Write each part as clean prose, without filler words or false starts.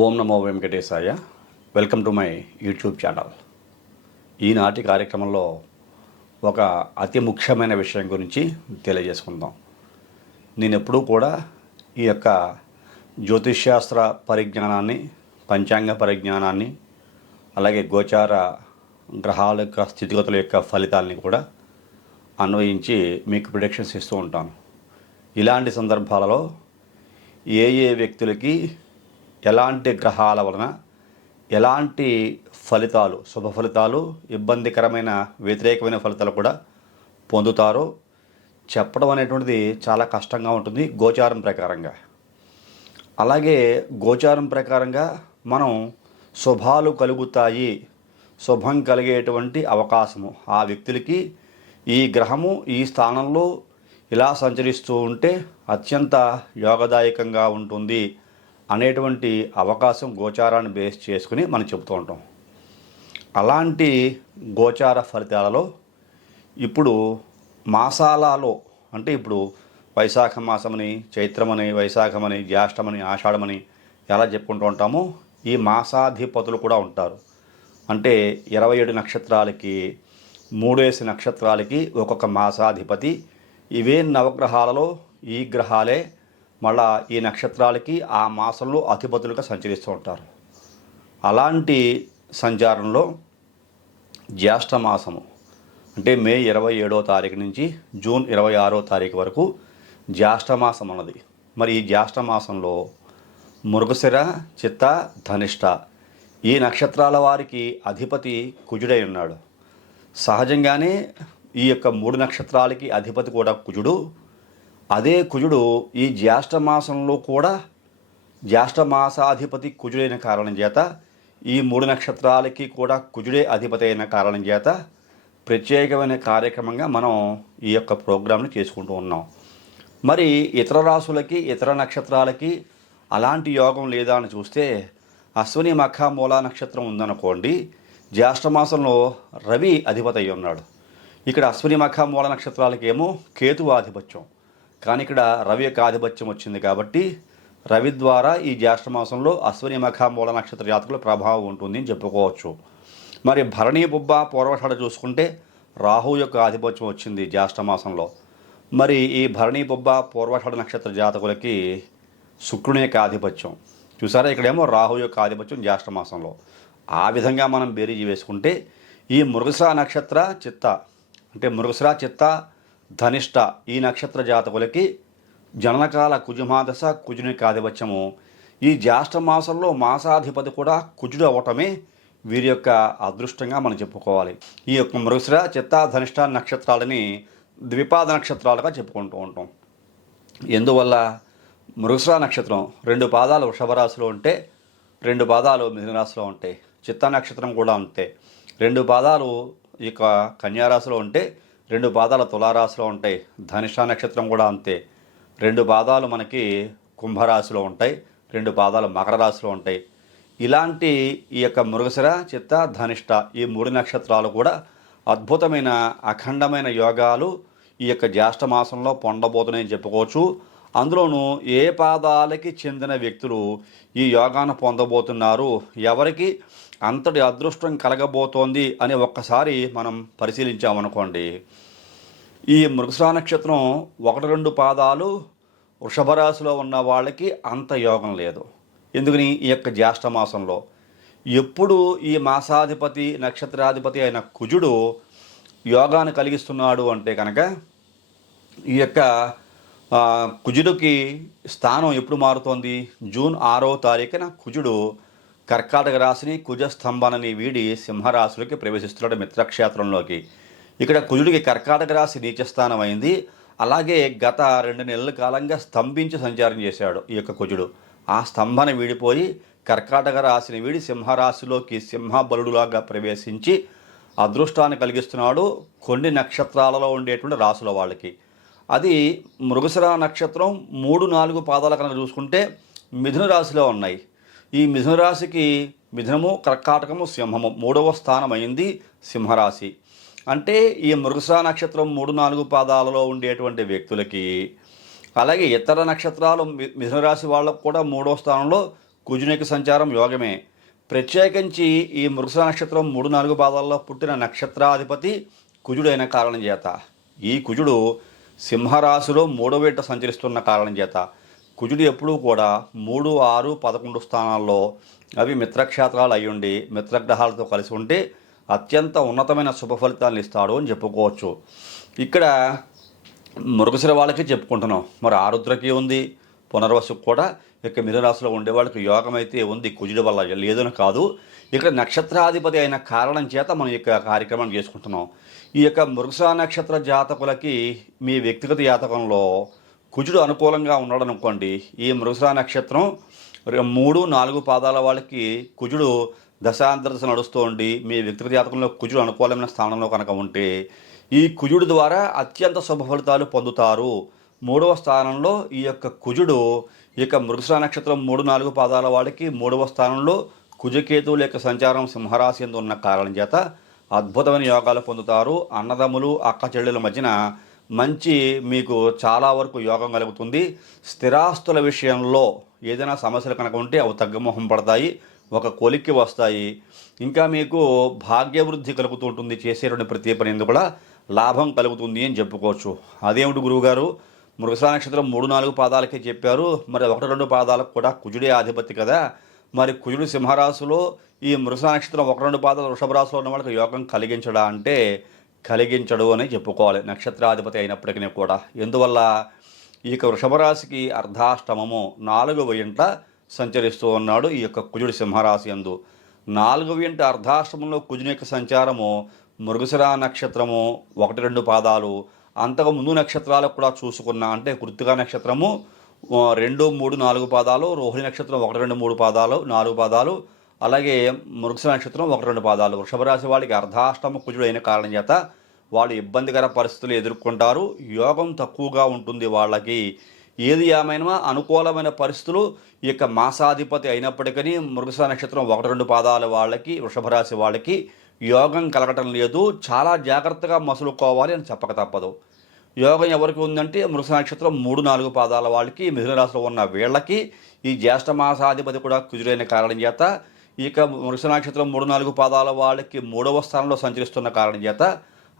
Om Namo Venkatesaya. Welcome to my YouTube channel. ఈనాటి కార్యక్రమంలో ఒక అతి ముఖ్యమైన విషయం గురించి తెలియజేసుకుందాం. నేను ఎప్పుడూ కూడా ఈ యొక్క జ్యోతిష్శాస్త్ర పరిజ్ఞానాన్ని, పంచాంగ పరిజ్ఞానాన్ని, అలాగే గోచార గ్రహాల యొక్క స్థితిగతుల యొక్క ఫలితాలని కూడా అన్వయించి మీకు ప్రిడిక్షన్స్ ఇస్తూ ఉంటాను. ఇలాంటి సందర్భాలలో ఏ వ్యక్తులకి ఎలాంటి గ్రహాల వలన ఎలాంటి ఫలితాలు, శుభ ఫలితాలు, ఇబ్బందికరమైన వ్యతిరేకమైన ఫలితాలు కూడా పొందుతారో చెప్పడం అనేటువంటిది చాలా కష్టంగా ఉంటుంది గోచారం ప్రకారంగా. అలాగే గోచారం ప్రకారంగా మనం శుభాలు కలుగుతాయి, శుభం కలిగేటువంటి అవకాశము ఆ వ్యక్తులకి ఈ గ్రహము ఈ స్థానంలో ఇలా సంచరిస్తూ ఉంటే అత్యంత యోగదాయకంగా ఉంటుంది అనేటువంటి అవకాశం గోచారాన్ని బేస్ చేసుకుని మనం చెబుతూ ఉంటాం. అలాంటి గోచార ఫలితాలలో ఇప్పుడు మాసాలలో, అంటే ఇప్పుడు వైశాఖ మాసమని, చైత్రమని, వైశాఖమని, జ్యేష్టమని, ఆషాఢమని ఎలా చెప్పుకుంటూ ఉంటామో ఈ మాసాధిపతులు కూడా ఉంటారు. అంటే 27 నక్షత్రాలకి 3 నక్షత్రాలకి ఒక్కొక్క మాసాధిపతి. ఇవే నవగ్రహాలలో ఈ గ్రహాలే మళ్ళా ఈ నక్షత్రాలకి ఆ మాసంలో అధిపతులుగా సంచరిస్తూ ఉంటారు. అలాంటి సంచారంలో జ్యేష్ఠ మాసము అంటే మే 27వ తారీఖు నుంచి జూన్ 26వ తారీఖు వరకు జ్యేష్ఠ మాసం అన్నది. మరి ఈ జ్యేష్ఠ మాసంలో మృగశిర, చిత్త, ధనిష్ట ఈ నక్షత్రాల వారికి అధిపతి కుజుడై ఉన్నాడు. సహజంగానే ఈ యొక్క 3 నక్షత్రాలకి అధిపతి కూడా కుజుడు. అదే కుజుడు ఈ జ్యేష్ఠ మాసంలో కూడా జ్యేష్ఠ మాసాధిపతి కుజుడైన కారణం చేత, ఈ 3 నక్షత్రాలకి కూడా కుజుడే అధిపతి అయిన కారణం చేత ప్రత్యేకమైన కార్యక్రమంగా మనం ఈ యొక్క ప్రోగ్రాంని చేసుకుంటూ ఉన్నాం. మరి ఇతర రాసులకి, ఇతర నక్షత్రాలకి అలాంటి యోగం లేదా అని చూస్తే అశ్విని, మఖ, మూల నక్షత్రం ఉందనుకోండి, జ్యేష్ఠ మాసంలో రవి అధిపతి అయి ఉన్నాడు. ఇక్కడ అశ్విని, మఖ, మూల నక్షత్రాలకి ఏమో కేతువు ఆధిపత్యం. కానీ ఇక్కడ రవి యొక్క ఆధిపత్యం వచ్చింది కాబట్టి రవి ద్వారా ఈ జ్యేష్ఠ మాసంలో అశ్విని, మఖ, మూల నక్షత్ర జాతకుల ప్రభావం ఉంటుంది అని చెప్పుకోవచ్చు. మరి భరణి, బుబ్బ, పూర్వషాఢ చూసుకుంటే రాహు యొక్క ఆధిపత్యం వచ్చింది జ్యేష్ఠ మాసంలో. మరి ఈ భరణి, బుబ్బ, పూర్వషాఢ నక్షత్ర జాతకులకి శుక్రుని యొక్క ఆధిపత్యం చూసారా. ఇక్కడేమో రాహు యొక్క ఆధిపత్యం జ్యేష్ఠ మాసంలో. ఆ విధంగా మనం బేరీజీ వేసుకుంటే ఈ మృగశిర నక్షత్ర, చిత్త అంటే మృగశిర, చిత్త, ధనిష్ట ఈ నక్షత్ర జాతకులకి జననకాల కుజుమాదశ, కుజుని ఆధిపత్యము. ఈ జ్యేష్ఠ మాసంలో మాసాధిపతి కూడా కుజుడు అవ్వటమే వీరి యొక్క అదృష్టంగా మనం చెప్పుకోవాలి. ఈ యొక్క మృగశిర, చిత్త, ధనిష్ట నక్షత్రాలని ద్విపాద నక్షత్రాలుగా చెప్పుకుంటూ ఉంటాం. ఎందువల్ల మృగశిర నక్షత్రం 2 పాదాలు వృషభ రాశిలో ఉంటే 2 పాదాలు మిథున రాశిలో ఉంటాయి. చిత్త నక్షత్రం కూడా అంతే. 2 పాదాలు ఈ యొక్క కన్యారాశిలో ఉంటే 2 పాదాలు తులారాశిలో ఉంటాయి. ధనిష్ట నక్షత్రం కూడా అంతే. 2 పాదాలు మనకి కుంభరాశిలో ఉంటాయి, 2 పాదాలు మకర రాశిలో ఉంటాయి. ఇలాంటి ఈ యొక్క మృగశిర, చిత్త, ధనిష్ట ఈ 3 నక్షత్రాలు కూడా అద్భుతమైన అఖండమైన యోగాలు ఈ యొక్క జ్యేష్ఠ మాసంలో పొందబోతున్నాయని చెప్పుకోవచ్చు. అందులోనూ ఏ పాదాలకి చెందిన వ్యక్తులు ఈ యోగాను పొందబోతున్నారు, ఎవరికి అంతటి అదృష్టం కలగబోతోంది అని ఒక్కసారి మనం పరిశీలించామనుకోండి. ఈ మృగశిర నక్షత్రం 1-2 పాదాలు వృషభ రాశిలో ఉన్న వాళ్ళకి అంత యోగం లేదు. ఎందుకని? ఈ యొక్క జ్యేష్ఠ మాసంలో ఎప్పుడు ఈ మాసాధిపతి, నక్షత్రాధిపతి అయిన కుజుడు యోగాన్ని కలిగిస్తున్నాడు అంటే కనుక ఈ యొక్క కుజుడికి స్థానం ఎప్పుడు మారుతోంది? జూన్ 6వ తారీఖున కుజుడు కర్కాటక రాశిని కుజస్తంభనని వీడి సింహరాశిలోకి ప్రవేశిస్తున్నాడు, మిత్రక్షేత్రంలోకి. ఇక్కడ కుజుడికి కర్కాటక రాశి నీచస్థానం అయింది. అలాగే గత 2 నెలల కాలంగా స్తంభించి సంచారం చేశాడు ఈ యొక్క కుజుడు. ఆ స్తంభన వీడిపోయి కర్కాటక రాశిని వీడి సింహరాశిలోకి సింహ బలుడులాగా ప్రవేశించి అదృష్టాన్ని కలిగిస్తున్నాడు కొన్ని నక్షత్రాలలో ఉండేటువంటి రాశుల వాళ్ళకి. అది మృగశిర నక్షత్రం 3-4 పాదాల కనుక చూసుకుంటే మిథున రాశిలో ఉన్నాయి. ఈ మిథున రాశికి మిథునము, కర్కాటకము, సింహము 3వ స్థానం అయింది సింహరాశి. అంటే ఈ మృగశిర నక్షత్రం 3-4 పాదాలలో ఉండేటువంటి వ్యక్తులకి, అలాగే ఇతర నక్షత్రాలు మిథున రాశి వాళ్ళకు కూడా 3వ స్థానంలో కుజుని యొక్క సంచారం యోగమే. ప్రత్యేకించి ఈ మృగశిర నక్షత్రం 3-4 పాదాల్లో పుట్టిన నక్షత్రాధిపతి కుజుడైన కారణం చేత, ఈ కుజుడు సింహరాశిలో 3వ ఇంట సంచరిస్తున్న కారణం చేత, కుజుడు ఎప్పుడూ కూడా 3, 6, 11 స్థానాల్లో అవి మిత్రక్షేత్రాలు అయ్యుండి మిత్రగ్రహాలతో కలిసి ఉంటే అత్యంత ఉన్నతమైన శుభ ఫలితాలను ఇస్తాడు అని చెప్పుకోవచ్చు. ఇక్కడ మృగశిర వాళ్ళకి చెప్పుకుంటున్నాం, మరి ఆరుద్రకి ఉంది, పునర్వసుకు కూడా ఇక మిథునరాశిలో ఉండే వాళ్ళకి యోగం అయితే ఉంది కుజుడి వల్ల, లేదని కాదు. ఇక్కడ నక్షత్రాధిపతి అయిన కారణం చేత మనం ఈ యొక్క కార్యక్రమం చేసుకుంటున్నాం. ఈ యొక్క మృగశిర నక్షత్ర జాతకులకి మీ వ్యక్తిగత జాతకంలో కుజుడు అనుకూలంగా ఉన్నాడు అనుకోండి, ఈ మృగశిర నక్షత్రం 3, 4 పాదాల వాళ్ళకి కుజుడు దశాంతరదశ నడుస్తూ ఉండి మీ వ్యక్తిగత జాతకంలో కుజుడు అనుకూలమైన స్థానంలో కనుక ఉంటే ఈ కుజుడు ద్వారా అత్యంత శుభ ఫలితాలు పొందుతారు. 3వ స్థానంలో ఈ యొక్క కుజుడు ఇక మృగశిర నక్షత్రం 3, 4 పాదాల వాళ్ళకి 3వ స్థానంలో కుజకేతువుల యొక్క సంచారం సింహరాశి యందు ఉన్న కారణం చేత అద్భుతమైన యోగాలు పొందుతారు. అన్నదమ్ములు అక్క చెల్లెల మధ్యన మంచి మీకు చాలా వరకు యోగం కలుగుతుంది. స్థిరాస్తుల విషయంలో ఏదైనా సమస్యలు కనుక ఉంటే అవి తగ్గుముఖం పడతాయి, ఒక కొలిక్కి వస్తాయి. ఇంకా మీకు భాగ్యవృద్ధి కలుగుతూ ఉంటుంది, చేసేటువంటి ప్రతి పని ఎందుకు కూడా లాభం కలుగుతుంది అని చెప్పుకోవచ్చు. అదేమిటి గురువుగారు, మృగశిర నక్షత్రం 3, 4 పాదాలకే చెప్పారు, మరి 1, 2 పాదాలకు కూడా కుజుడే ఆధిపత్తి కదా, మరి కుజుడు సింహరాశిలో ఈ మృగశిర నక్షత్రం 1, 2 పాదాలు వృషభ రాశిలో ఉన్న వాళ్ళకి యోగం కలిగించడా అంటే కలిగించడు అని చెప్పుకోవాలి, నక్షత్రాధిపతి అయినప్పటికీ కూడా. ఎందువల్ల ఈ యొక్క వృషభ రాశికి అర్ధాష్టమము 4వ ఇంట సంచరిస్తూ ఉన్నాడు ఈ యొక్క కుజుడు సింహరాశి యందు. 4వ ఇంట అర్ధాష్టమంలో కుజుని యొక్క సంచారము మృగశిర నక్షత్రము 1, 2 పాదాలు, అంతకు ముందు నక్షత్రాలకు కూడా చూసుకున్న అంటే కృత్తిక నక్షత్రము 2, 3, 4 పాదాలు, రోహిణి నక్షత్రం 1, 2, 3 పాదాలు 4 పాదాలు, అలాగే మృగశిర నక్షత్రం 1, 2 పాదాలు. వృషభ రాశి వాళ్ళకి అర్ధాష్టమ కుజుడు అయిన కారణం చేత వాళ్ళు ఇబ్బందికర పరిస్థితులు ఎదుర్కొంటారు, యోగం తక్కువగా ఉంటుంది వాళ్ళకి. ఏది ఏమైనా అనుకూలమైన పరిస్థితులు ఈ యొక్క మాసాధిపతి అయినప్పటికీ మృగశిర నక్షత్రం 1, 2 పాదాల వాళ్ళకి వృషభ రాశి వాళ్ళకి యోగం కలగటం లేదు. చాలా జాగ్రత్తగా మసులుకోవాలి అని చెప్పక తప్పదు. యోగం ఎవరికి ఉందంటే మృగశిర నక్షత్రం 3, 4 పాదాల వాళ్ళకి, మిథున రాశిలో ఉన్న వీళ్ళకి. ఈ జ్యేష్ఠ మాసాధిపతి కూడా కుజుడైన కారణం చేత ఇక మృగశిర నక్షత్రం 3, 4 పాదాల వాళ్ళకి 3వ స్థానంలో సంచరిస్తున్న కారణం చేత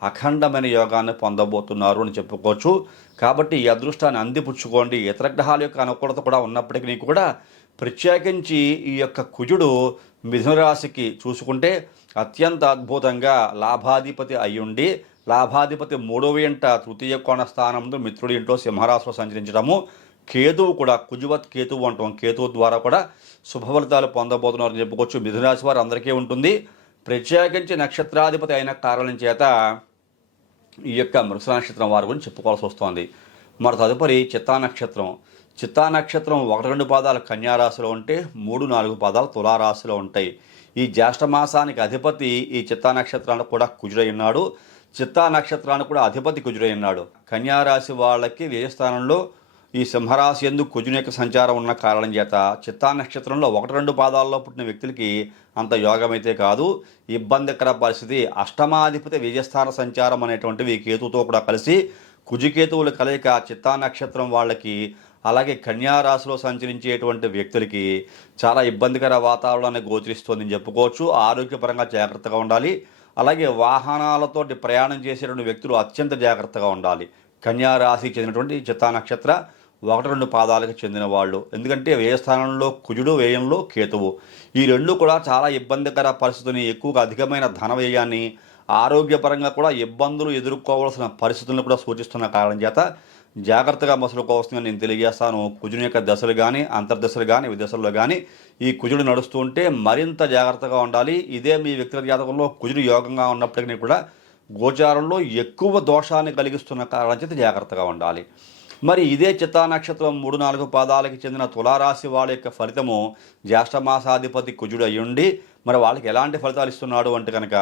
అఖండమైన యోగాన్ని పొందబోతున్నారు అని చెప్పుకోవచ్చు. కాబట్టి ఈ అదృష్టాన్ని అందిపుచ్చుకోండి. ఇతర గ్రహాల యొక్క అనుకూలత కూడా ఉన్నప్పటికీ కూడా ప్రత్యేకించి ఈ యొక్క కుజుడు మిథున రాశికి చూసుకుంటే అత్యంత అద్భుతంగా లాభాధిపతి అయ్యుండి, లాభాధిపతి 3వ ఇంట తృతీయ కోణ స్థానంలో మిత్రుడి ఇంట్లో సింహరాశిలో సంచరించడము, కేతువు కూడా కుజువత్ కేతువు అంటాం, కేతువు ద్వారా కూడా శుభ ఫలితాలు పొందబోతున్నారని చెప్పుకోవచ్చు. మిథున రాశి వారు అందరికీ ఉంటుంది. ప్రత్యేకించి నక్షత్రాధిపతి అయిన కారణం చేత ఈ యొక్క మృగశిర నక్షత్రం వారి గురించి చెప్పుకోవాల్సి వస్తుంది. మరి తదుపరి చిత్తా నక్షత్రం. చిత్తా నక్షత్రం 1, 2 పాదాలు కన్యారాశిలో ఉంటే 3, 4 పాదాలు తులారాశిలో ఉంటాయి. ఈ జ్యేష్ఠ మాసానికి అధిపతి ఈ చిత్తా నక్షత్రానికి కూడా కుజుడై ఉన్నాడు. చిత్తా నక్షత్రానికి కూడా అధిపతి కుజుడై ఉన్నాడు. కన్యారాశి వాళ్ళకి వ్యయస్థానంలో ఈ సింహరాశి యందు కుజుని యొక్క సంచారం ఉన్న కారణం చేత చిత్తా నక్షత్రంలో 1, 2 పాదాల్లో పుట్టిన వ్యక్తులకి అంత యోగమైతే కాదు, ఇబ్బందికర పరిస్థితి. అష్టమాధిపతి వ్యయస్థాన సంచారం అనేటువంటివి కేతువుతో కూడా కలిసి కుజకేతువుల కలయిక చిత్తా నక్షత్రం వాళ్ళకి, అలాగే కన్యారాశిలో సంచరించేటువంటి వ్యక్తులకి చాలా ఇబ్బందికర వాతావరణాన్ని గోచరిస్తుందని చెప్పుకోవచ్చు. ఆరోగ్యపరంగా జాగ్రత్తగా ఉండాలి. అలాగే వాహనాలతోటి ప్రయాణం చేసేటువంటి వ్యక్తులు అత్యంత జాగ్రత్తగా ఉండాలి. కన్యారాశికి చెందినటువంటి చిత్తా నక్షత్ర 1, 2 పాదాలకు చెందిన వాళ్ళు. ఎందుకంటే వ్యయస్థానంలో కుజుడు, వ్యయంలో కేతువు, ఈ రెండు కూడా చాలా ఇబ్బందికర పరిస్థితిని, ఎక్కువగా అధికమైన ధన వ్యయాన్ని, ఆరోగ్యపరంగా కూడా ఇబ్బందులు ఎదుర్కోవాల్సిన పరిస్థితులను కూడా సూచిస్తున్న కారణం చేత జాగ్రత్తగా మసులుకోవాల్సిందని నేను తెలియజేస్తాను. కుజుని యొక్క దశలు కానీ, అంతర్దశలు కానీ, విదశల్లో కానీ ఈ కుజుడు నడుస్తూ ఉంటే మరింత జాగ్రత్తగా ఉండాలి. ఇదే మీ వ్యక్తిగత జాతకంలో కుజుడు యోగంగా ఉన్నప్పటికీ కూడా గోచారంలో ఎక్కువ దోషాన్ని కలిగిస్తున్న కారణం చేత జాగ్రత్తగా ఉండాలి. మరి ఇదే చిత్తా నక్షత్రం 3, 4 పాదాలకి చెందిన తులారాశి వాళ్ళ యొక్క ఫలితము జ్యేష్ఠ మాసాధిపతి కుజుడు అయ్యుండి మరి వాళ్ళకి ఎలాంటి ఫలితాలు ఇస్తున్నాడు అంటే కనుక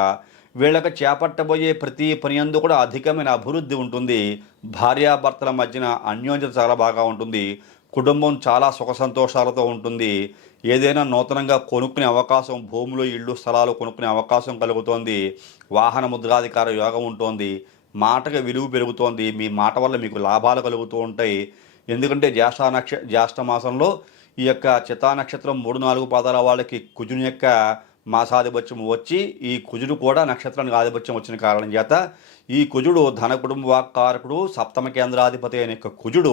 వీళ్ళకి చేపట్టబోయే ప్రతి పని యందు కూడా అధికమైన అభివృద్ధి ఉంటుంది. భార్యాభర్తల మధ్యన అన్యోన్యత చాలా బాగా ఉంటుంది. కుటుంబం చాలా సుఖ సంతోషాలతో ఉంటుంది. ఏదైనా నూతనంగా కొనుక్కునే అవకాశం, భూములు, ఇళ్ళు, స్థలాలు కొనుక్కునే అవకాశం కలుగుతోంది. వాహన ముద్రాధికార యోగం ఉంటుంది. మాటకి విలువ పెరుగుతోంది. మీ మాట వల్ల మీకు లాభాలు కలుగుతూ ఉంటాయి. ఎందుకంటే జ్యేష్ఠ మాసంలో ఈ యొక్క చిత్తా నక్షత్రం 3-4 పాదాల వాళ్ళకి కుజుని యొక్క మాసాధిపత్యం వచ్చి ఈ కుజుడు కూడా నక్షత్రానికి ఆధిపత్యం వచ్చిన కారణం చేత ఈ కుజుడు ధన కుటుంబ వాక్కారకుడు సప్తమ కేంద్రాధిపతి అయిన యొక్క కుజుడు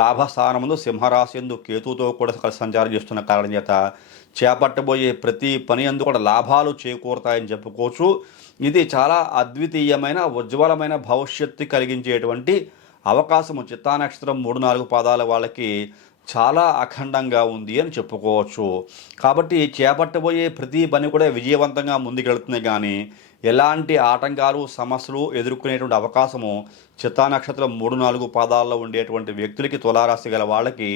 లాభస్థానముందు సింహరాశి యందు కేతువుతో కూడా కలిసి సంచారం చేస్తున్న కారణం చేత చేపట్టబోయే ప్రతి పని యందు కూడా లాభాలు చేకూరుతాయని చెప్పుకోవచ్చు. ఇది చాలా అద్వితీయమైన ఉజ్వలమైన భవిష్యత్తు కలిగించేటువంటి అవకాశము చిత్తా నక్షత్రం 3-4 పాదాల వాళ్ళకి చాలా అఖండంగా ఉంది అని చెప్పుకోవచ్చు. కాబట్టి చేపట్టబోయే ప్రతి పని కూడా విజయవంతంగా ముందుకెళ్తుంది, కానీ ఎలాంటి ఆటంకాలు సమస్యలు ఎదుర్కొనేటువంటి అవకాశము చిత్తా నక్షత్రం 3-4 పాదాల్లో ఉండేటువంటి వ్యక్తులకి, తులారాశి గల వాళ్ళకి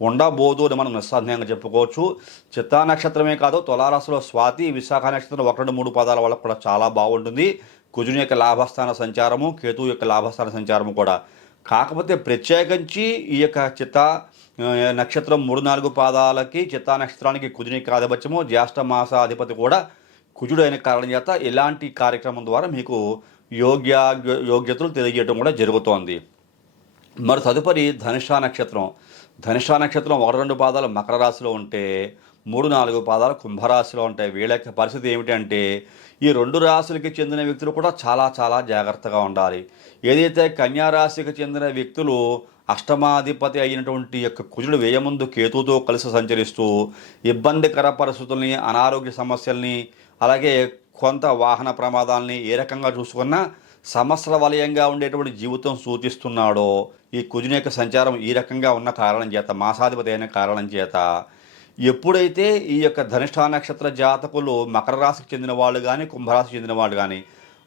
ఉండబోదు అని మనం నిస్సందేహంగా చెప్పుకోవచ్చు. చిత్తా నక్షత్రమే కాదు, తులారాశిలో స్వాతి, విశాఖ నక్షత్రం 1-3 పాదాల వాళ్ళకు కూడా చాలా బాగుంటుంది. కుజుని యొక్క లాభస్థాన సంచారము, కేతువు యొక్క లాభస్థాన సంచారము కూడా. కాకపోతే ప్రత్యేకించి ఈ యొక్క చిత్తా నక్షత్రం 3-4 పాదాలకి చిత్తా నక్షత్రానికి కుజుని యొక్క ఆధిపత్యము, జ్యేష్ఠ మాసాధిపతి కూడా కుజుడు అయిన కారణం చేత ఇలాంటి కార్యక్రమం ద్వారా మీకు యోగ్యతలు తెలియజేయడం కూడా జరుగుతోంది. మరి తదుపరి ధనిష్ఠా నక్షత్రం. ధనిష్ఠా నక్షత్రం 1-2 పాదాలు మకర రాశిలో ఉంటే 3-4 పాదాలు కుంభరాశిలో ఉంటాయి. వీళ్ళ యొక్క పరిస్థితి ఏమిటంటే ఈ 2 రాశులకి చెందిన వ్యక్తులు కూడా చాలా చాలా జాగ్రత్తగా ఉండాలి. ఏదైతే కన్యా రాశికి చెందిన వ్యక్తులు అష్టమాధిపతి అయినటువంటి యొక్క కుజుడు వ్యయముందు కేతువుతో కలిసి సంచరిస్తూ ఇబ్బందికర పరిస్థితుల్ని, అనారోగ్య సమస్యల్ని, అలాగే కొంత వాహన ప్రమాదాలని ఏ రకంగా చూసుకున్నా సమస్యల వలయంగా ఉండేటువంటి జీవితం సూచిస్తున్నాడో ఈ కుజుని యొక్క సంచారం ఈ రకంగా ఉన్న కారణం చేత, మాసాధిపతి అయిన కారణం చేత ఎప్పుడైతే ఈ యొక్క ధనిష్ఠా నక్షత్ర జాతకులు మకర రాశికి చెందిన వాళ్ళు కానీ, కుంభరాశికి చెందిన వాళ్ళు కానీ,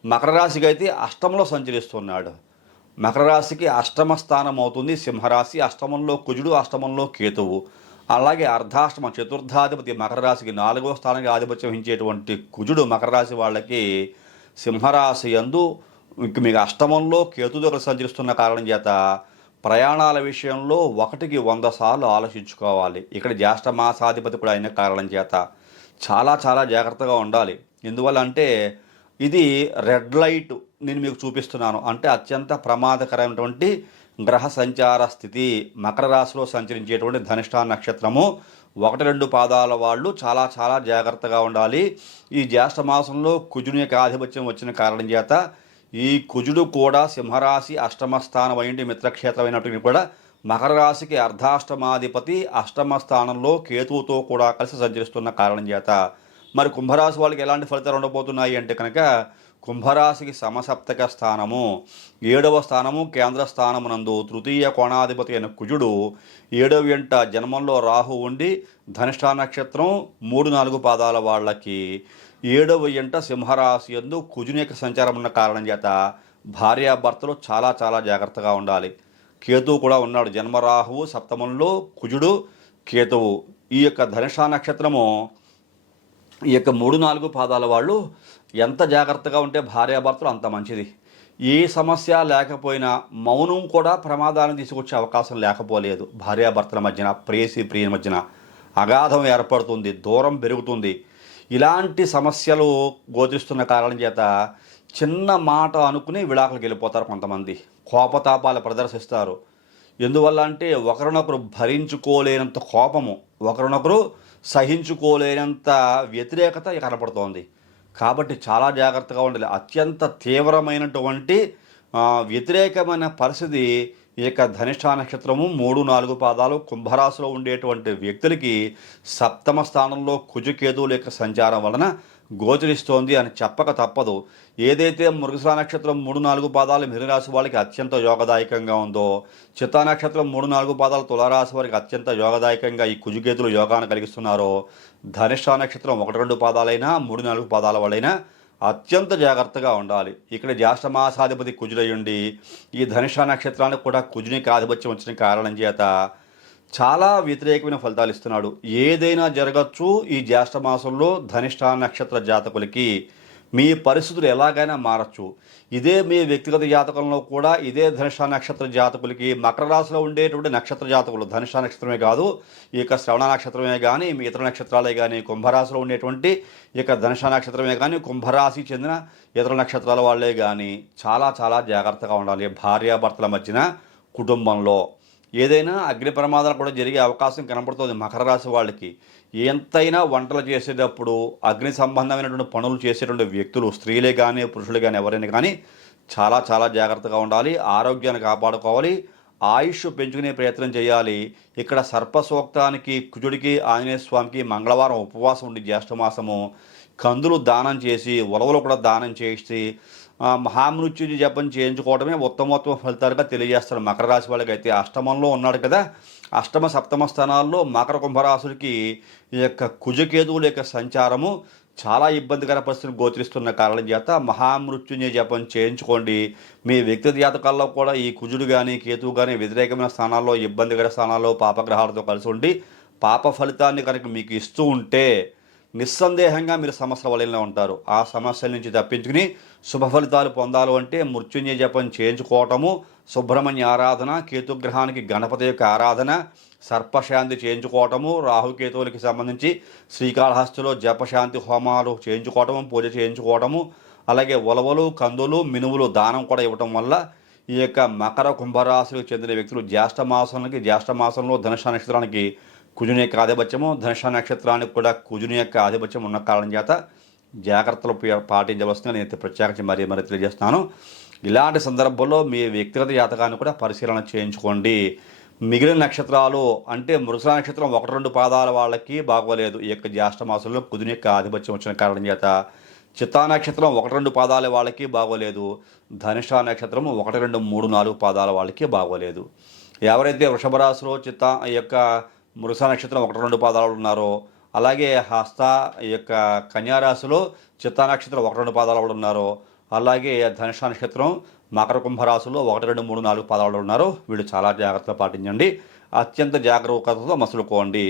మకర రాశికి అయితే అష్టమంలో సంచరిస్తున్నాడు. మకర రాశికి అష్టమ స్థానం అవుతుంది సింహరాశి. అష్టమంలో కుజుడు, అష్టమంలో కేతువు. అలాగే అర్ధాష్టమ చతుర్థాధిపతి మకర రాశికి 4వ స్థానానికి ఆధిపత్యం వహించేటువంటి కుజుడు మకర రాశి వాళ్ళకి సింహరాశి యందు మీకు అష్టమంలో కేతుతో కలిసి సంచరిస్తున్న కారణం చేత ప్రయాణాల విషయంలో 1కి 100 సార్లు ఆలోచించుకోవాలి. ఇక్కడ జ్యేష్ఠ మాసాధిపతి కూడా అయిన కారణం చేత చాలా చాలా జాగ్రత్తగా ఉండాలి. ఎందువల్ల అంటే ఇది రెడ్ లైట్ నేను మీకు చూపిస్తున్నాను. అంటే అత్యంత ప్రమాదకరమైనటువంటి గ్రహ సంచార స్థితి. మకర రాశిలో సంచరించేటువంటి ధనిష్ఠా నక్షత్రము 1-2 పాదాల వాళ్ళు చాలా చాలా జాగ్రత్తగా ఉండాలి. ఈ జ్యేష్ఠ మాసంలో కుజుని యొక్క ఆధిపత్యం వచ్చిన కారణం చేత ఈ కుజుడు కూడా సింహరాశి అష్టమ స్థానం అయింటి మిత్రక్షేత్రమైనప్పటికీ కూడా మకర రాశికి అర్ధాష్టమాధిపతి అష్టమ స్థానంలో కేతువుతో కూడా కలిసి సంచరిస్తున్న కారణం చేత మరి కుంభరాశి వాళ్ళకి ఎలాంటి ఫలితాలు ఉండబోతున్నాయి అంటే కనుక కుంభరాశికి సమసప్తక స్థానము, 7వ స్థానము కేంద్ర స్థానమునందు తృతీయ కోణాధిపతి అయిన కుజుడు 7వ ఎంట జన్మంలో రాహు ఉండి ధనిష్ఠా నక్షత్రం 3-4 పాదాల వాళ్ళకి 7వ ఎంట సింహరాశి యందు కుజుని యొక్క సంచారం ఉన్న కారణం చేత భార్యాభర్తలు చాలా చాలా జాగ్రత్తగా ఉండాలి. కేతువు కూడా ఉన్నాడు. జన్మరాహువు, సప్తమంలో కుజుడు, కేతువు. ఈ యొక్క ధనిష్ఠా నక్షత్రము ఈ యొక్క 3-4 పాదాల వాళ్ళు ఎంత జాగ్రత్తగా ఉంటే భార్యాభర్తలు అంత మంచిది. ఏ సమస్య లేకపోయినా మౌనం కూడా ప్రమాదాలను తీసుకొచ్చే అవకాశం లేకపోలేదు. భార్యాభర్తల మధ్యన, ప్రేయసి ప్రియుల మధ్యన అగాధం ఏర్పడుతుంది, దూరం పెరుగుతుంది. ఇలాంటి సమస్యలు గోచరిస్తున్న కారణం చేత చిన్న మాట అనుకుని విడాకులకు వెళ్ళిపోతారు కొంతమంది. కోపతాపాలు ప్రదర్శిస్తారు. ఎందువల్ల అంటే ఒకరినొకరు భరించుకోలేనంత కోపము, ఒకరినొకరు సహించుకోలేనంత వ్యతిరేకత కనపడుతోంది. కాబట్టి చాలా జాగ్రత్తగా ఉండాలి. అత్యంత తీవ్రమైనటువంటి వ్యతిరేకమైన పరిస్థితి ఈ యొక్క ధనిష్ఠా నక్షత్రము 3-4 పాదాలు కుంభరాశిలో ఉండేటువంటి వ్యక్తులకి సప్తమ స్థానంలో కుజకేతువుల యొక్క సంచారం వలన గోచరిస్తోంది అని చెప్పక తప్పదు. ఏదైతే మృగశిర నక్షత్రం 3-4 పాదాలు మిథునరాశి వాళ్ళకి అత్యంత యోగదాయకంగా ఉందో, చిత్తా నక్షత్రం 3-4 పాదాలు తులారాశి వారికి అత్యంత యోగదాయకంగా ఈ కుజకేతులు యోగాన్ని కలిగిస్తున్నారో, ధనిష్ఠా నక్షత్రం 1-2 పాదాలైనా 3-4 పాదాల వాళ్ళైనా అత్యంత జాగ్రత్తగా ఉండాలి. ఇక్కడ జ్యేష్ఠ మాసాధిపతి కుజుడయుండి ఈ ధనిష్ఠా నక్షత్రానికి కూడా కుజునికి ఆధిపత్యం వచ్చిన కారణం చేత చాలా వ్యతిరేకమైన ఫలితాలు ఇస్తున్నాడు. ఏదైనా జరగచ్చు ఈ జ్యేష్ఠ మాసంలో ధనిష్ఠా నక్షత్ర జాతకులకి. మీ పరిస్థితులు ఎలాగైనా మారచ్చు. ఇదే మీ వ్యక్తిగత జాతకంలో కూడా ఇదే ధనిష్ఠా నక్షత్ర జాతకులకి మకర రాశిలో ఉండేటువంటి నక్షత్ర జాతకులు, ధనిష్ఠా నక్షత్రమే కాదు, ఈ యొక్క శ్రవణ నక్షత్రమే కానీ, మీ ఇతర నక్షత్రాలే కానీ, కుంభరాశిలో ఉండేటువంటి ఈ యొక్క ధనిష్ఠా నక్షత్రమే కానీ, కుంభరాశికి చెందిన ఇతర నక్షత్రాల వాళ్ళే కానీ చాలా చాలా జాగ్రత్తగా ఉండాలి. భార్యాభర్తల మధ్యన, కుటుంబంలో ఏదైనా అగ్ని ప్రమాదాలు కూడా జరిగే అవకాశం కనపడుతుంది మకర రాశి వాళ్ళకి. ఎంతైనా వంటలు చేసేటప్పుడు అగ్ని సంబంధమైనటువంటి పనులు చేసేటువంటి వ్యక్తులు, స్త్రీలే కానీ పురుషులు కానీ ఎవరైనా కానీ చాలా చాలా జాగ్రత్తగా ఉండాలి. ఆరోగ్యాన్ని కాపాడుకోవాలి. ఆయుష్ పెంచుకునే ప్రయత్నం చేయాలి. ఇక్కడ సర్పసూక్తానికి, కుజుడికి, ఆంజనేయ స్వామికి మంగళవారం ఉపవాసం ఉండి జ్యేష్ఠమాసము కందులు దానం చేసి, ఉలవలు కూడా దానం చేసి మహామృత్యుంజయ జపం చేయించుకోవడమే ఉత్తమోత్తమ ఫలితాలుగా తెలియజేస్తారు మకర రాశి వాళ్ళకి. అయితే అష్టమంలో ఉన్నాడు కదా, అష్టమ సప్తమ స్థానాల్లో మకర కుంభరాశులకి ఈ యొక్క కుజకేతువుల యొక్క సంచారము చాలా ఇబ్బందికర పరిస్థితులు గోచరిస్తున్న కారణం చేత మహామృత్యుంజయ జపం చేయించుకోండి. మీ వ్యక్తిగత జాతకాల్లో కూడా ఈ కుజుడు కానీ కేతువు కానీ వ్యతిరేకమైన స్థానాల్లో, ఇబ్బందికర స్థానాల్లో పాపగ్రహాలతో కలిసి ఉండి పాప ఫలితాన్ని కనుక మీకు ఇస్తూ ఉంటే నిస్సందేహంగా మీరు సమస్యల వలన ఉంటారు. ఆ సమస్యల నుంచి తప్పించుకుని శుభ ఫలితాలు పొందాలి అంటే మృత్యుంజయ జపం చేయించుకోవటము, సుబ్రహ్మణ్య ఆరాధన, కేతుగ్రహానికి గణపతి యొక్క ఆరాధన, సర్పశాంతి చేయించుకోవటము, రాహుకేతువులకి సంబంధించి శ్రీకాళహస్తిలో జపశాంతి హోమాలు చేయించుకోవటము, పూజ చేయించుకోవటము, అలాగే ఉలవలు, కందులు, మినువులు దానం కూడా ఇవ్వటం వల్ల ఈ యొక్క మకర కుంభరాశులకు చెందిన వ్యక్తులు జ్యేష్ఠ మాసంలో ధనుష నక్షత్రానికి కుజుని యొక్క ఆధిపత్యము, ధనుష నక్షత్రానికి కూడా కుజుని యొక్క ఆధిపత్యం ఉన్న కారణం చేత జాగ్రత్తలు పాటించవలసిందిగా నేను ప్రత్యేకించి మరీ తెలియజేస్తాను. ఇలాంటి సందర్భంలో మీ వ్యక్తిగత జాతకాన్ని కూడా పరిశీలన చేయించుకోండి. మిగిలిన నక్షత్రాలు అంటే మృగశిర నక్షత్రం 1-2 పాదాల వాళ్ళకి బాగోలేదు. ఈ యొక్క జ్యేష్ఠ మాసంలో కుజుని యొక్క ఆధిపత్యం వచ్చిన కారణం చేత. చిత్తా నక్షత్రం 1-2 పాదాల వాళ్ళకి బాగోలేదు. ధనుష నక్షత్రం 1, 2, 3, 4 పాదాల వాళ్ళకి బాగోలేదు. ఎవరైతే వృషభ రాశిలో ఈ యొక్క మృగశిర నక్షత్రం 1-2 పాదాలు ఉన్నారో, అలాగే హస్త ఈ యొక్క కన్యారాశిలో చిత్తా నక్షత్రం 1-2 పాదాల వాళ్ళు ఉన్నారో, అలాగే ధనుష నక్షత్రం మకర కుంభరాశిలో 1, 2, 3, 4 పాదాలు ఉన్నారో వీళ్ళు చాలా జాగ్రత్తగా పాటించండి. అత్యంత జాగ్రత్తతో మసులుకోండి.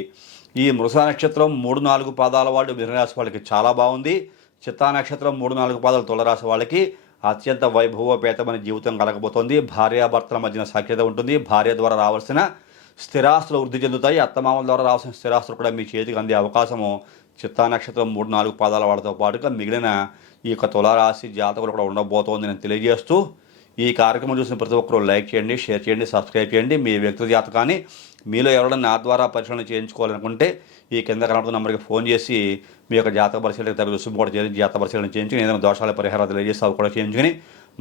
ఈ మృగశిర నక్షత్రం 3, 4 పాదాల వాళ్ళు మిథునరాశి వాళ్ళకి చాలా బాగుంది. చిత్తా నక్షత్రం 3, 4 పాదాలు తులరాశి వాళ్ళకి అత్యంత వైభవోపేతమైన జీవితం కలగబోతోంది. భార్యాభర్తల మధ్యన సఖ్యత ఉంటుంది. భార్య ద్వారా రావాల్సిన స్థిరాస్తులు వృద్ధి చెందుతాయి. అత్తమామల ద్వారా రావాల్సిన స్థిరాస్తులు కూడా మీ చేతికి అందే అవకాశము చిత్తా నక్షత్రం 3, 4 పాదాల వాళ్ళతో పాటుగా మిగిలిన ఈ యొక్క తులారాశి జాతకులు కూడా ఉండబోతోంది నేను తెలియజేస్తూ, ఈ కార్యక్రమం చూసిన ప్రతి ఒక్కరూ లైక్ చేయండి, షేర్ చేయండి, సబ్స్క్రైబ్ చేయండి. మీ వ్యక్తిగత జాతకాన్ని మీలో ఎవరైనా నా ద్వారా పరిశీలన చేయించుకోవాలనుకుంటే ఈ కింద కనబడుతున్న నెంబర్కి ఫోన్ చేసి మీ యొక్క జాతక పరిశీలనకు తగ్గ రుసుము కూడా చేసి జాతక పరిశీలన చేయించుకుని ఏదైనా దోషాల పరిహారాలు తెలియజేస్తే అవి కూడా చేయించుకుని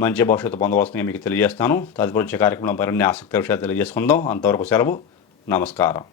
మంచి భవిష్యత్తు పొందవలసిందిగా మీకు తెలియజేస్తాను. తదుపరి వచ్చే కార్యక్రమం మరిన్ని ఆసక్తి విషయాలు తెలియజేసుకుందాం. అంతవరకు సెలవు. నమస్కారం.